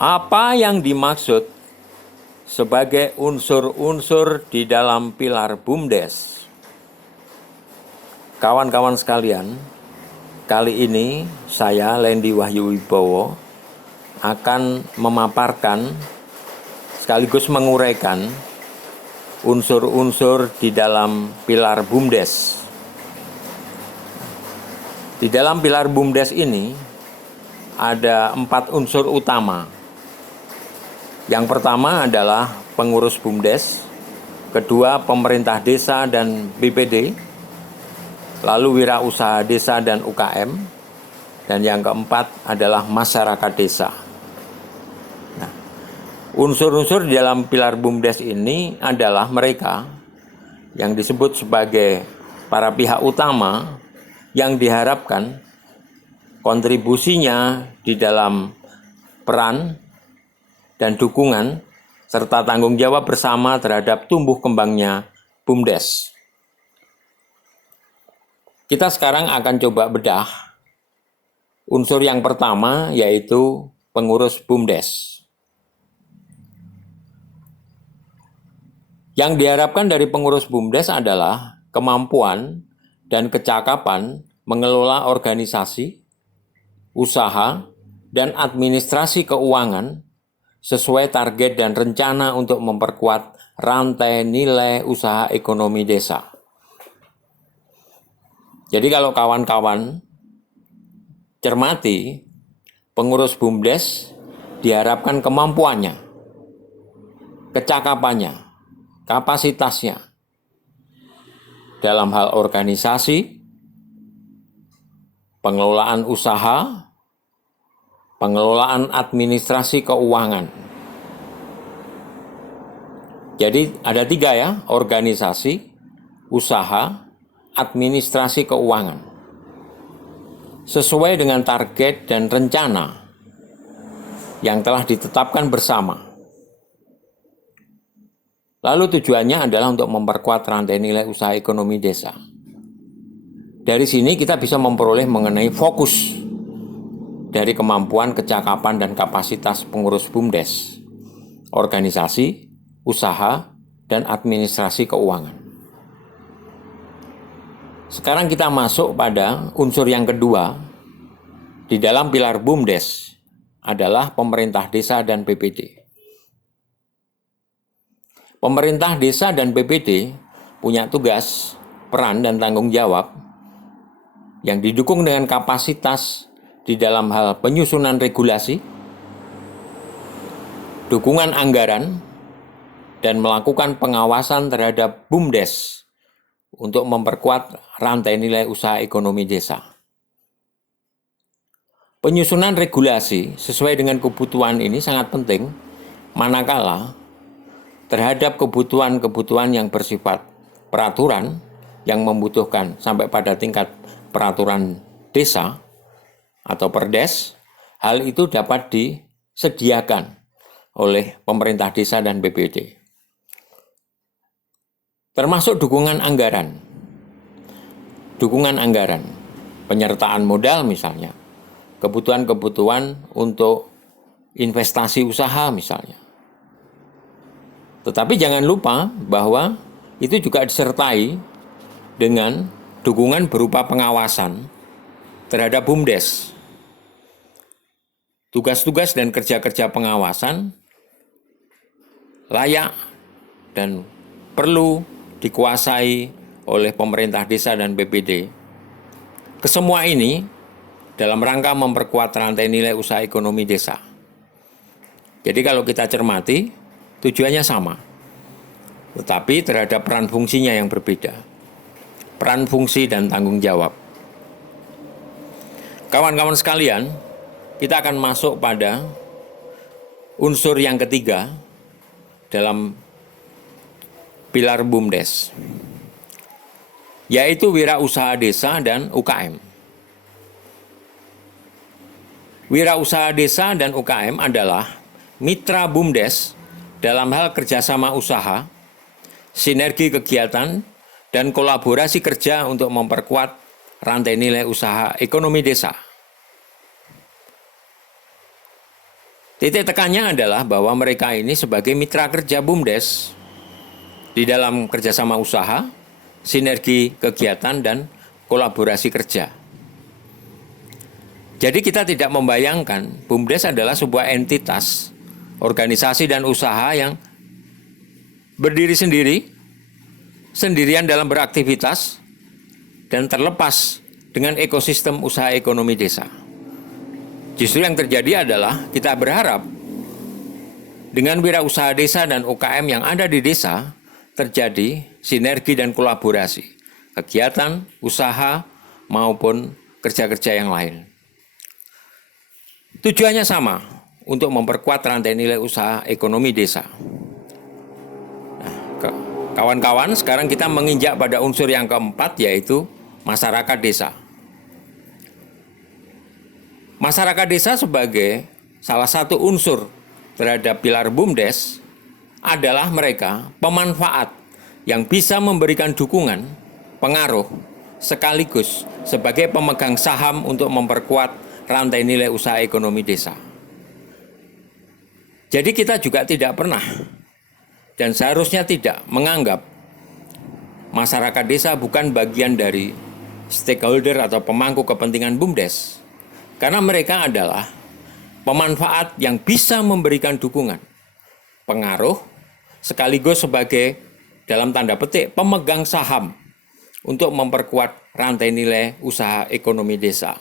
Apa yang dimaksud sebagai unsur-unsur di dalam pilar BUMDes? Kawan-kawan sekalian, kali ini saya, Lendi Wahyu Wibowo, akan memaparkan sekaligus menguraikan unsur-unsur di dalam pilar BUMDes. Di dalam pilar BUMDes ini ada 4 unsur utama. Yang pertama adalah pengurus BUMDes, kedua pemerintah desa dan BPD, lalu wirausaha desa dan UKM, dan yang keempat adalah masyarakat desa. Nah, unsur-unsur di dalam pilar BUMDes ini adalah mereka yang disebut sebagai para pihak utama yang diharapkan kontribusinya di dalam peran dan dukungan serta tanggung jawab bersama terhadap tumbuh kembangnya BUMDes. Kita sekarang akan coba bedah unsur yang pertama, yaitu pengurus BUMDes. Yang diharapkan dari pengurus BUMDes adalah kemampuan dan kecakapan mengelola organisasi, usaha, dan administrasi keuangan sesuai target dan rencana untuk memperkuat rantai nilai usaha ekonomi desa. Jadi kalau kawan-kawan cermati, pengurus BUMDes diharapkan kemampuannya, kecakapannya, kapasitasnya dalam hal organisasi, pengelolaan usaha, pengelolaan administrasi keuangan. Jadi ada 3 ya, organisasi, usaha, administrasi keuangan. Sesuai dengan target dan rencana yang telah ditetapkan bersama. Lalu tujuannya adalah untuk memperkuat rantai nilai usaha ekonomi desa. Dari sini kita bisa memperoleh mengenai fokus dari kemampuan, kecakapan, dan kapasitas pengurus BUMDes, organisasi, usaha, dan administrasi keuangan. Sekarang kita masuk pada unsur yang kedua di dalam pilar BUMDes adalah pemerintah desa dan BPD. Pemerintah desa dan BPD punya tugas, peran, dan tanggung jawab yang didukung dengan kapasitas di dalam hal penyusunan regulasi, dukungan anggaran, dan melakukan pengawasan terhadap BUMDes untuk memperkuat rantai nilai usaha ekonomi desa. Penyusunan regulasi sesuai dengan kebutuhan ini sangat penting, manakala terhadap kebutuhan-kebutuhan yang bersifat peraturan yang membutuhkan sampai pada tingkat peraturan desa atau perdes, hal itu dapat disediakan oleh pemerintah desa dan BPD. Termasuk dukungan anggaran, penyertaan modal misalnya, kebutuhan-kebutuhan untuk investasi usaha misalnya. Tetapi jangan lupa bahwa itu juga disertai dengan dukungan berupa pengawasan terhadap BUMDes. Tugas-tugas dan kerja-kerja pengawasan layak dan perlu dikuasai oleh pemerintah desa dan BPD. Kesemua ini dalam rangka memperkuat rantai nilai usaha ekonomi desa. Jadi kalau kita cermati, tujuannya sama, tetapi terhadap peran fungsinya yang berbeda. Peran fungsi dan tanggung jawab. Kawan-kawan sekalian, kita akan masuk pada unsur yang ketiga dalam pilar BUMDes, yaitu wirausaha desa dan UKM. Wirausaha desa dan UKM adalah mitra BUMDes dalam hal kerjasama usaha, sinergi kegiatan, dan kolaborasi kerja untuk memperkuat rantai nilai usaha ekonomi desa. Titik tekannya adalah bahwa mereka ini sebagai mitra kerja BUMDes di dalam kerjasama usaha, sinergi kegiatan, dan kolaborasi kerja. Jadi kita tidak membayangkan BUMDes adalah sebuah entitas, organisasi dan usaha yang berdiri sendiri, sendirian dalam beraktivitas, dan terlepas dengan ekosistem usaha ekonomi desa. Justru yang terjadi adalah kita berharap dengan wirausaha desa dan UKM yang ada di desa terjadi sinergi dan kolaborasi, kegiatan, usaha, maupun kerja-kerja yang lain. Tujuannya sama, untuk memperkuat rantai nilai usaha ekonomi desa. Nah, kawan-kawan, sekarang kita menginjak pada unsur yang keempat, yaitu masyarakat desa. Masyarakat desa sebagai salah satu unsur terhadap pilar BUMDes adalah mereka pemanfaat yang bisa memberikan dukungan, pengaruh, sekaligus sebagai pemegang saham untuk memperkuat rantai nilai usaha ekonomi desa. Jadi kita juga tidak pernah dan seharusnya tidak menganggap masyarakat desa bukan bagian dari stakeholder atau pemangku kepentingan BUMDes. Karena mereka adalah pemanfaat yang bisa memberikan dukungan, pengaruh, sekaligus sebagai dalam tanda petik pemegang saham untuk memperkuat rantai nilai usaha ekonomi desa.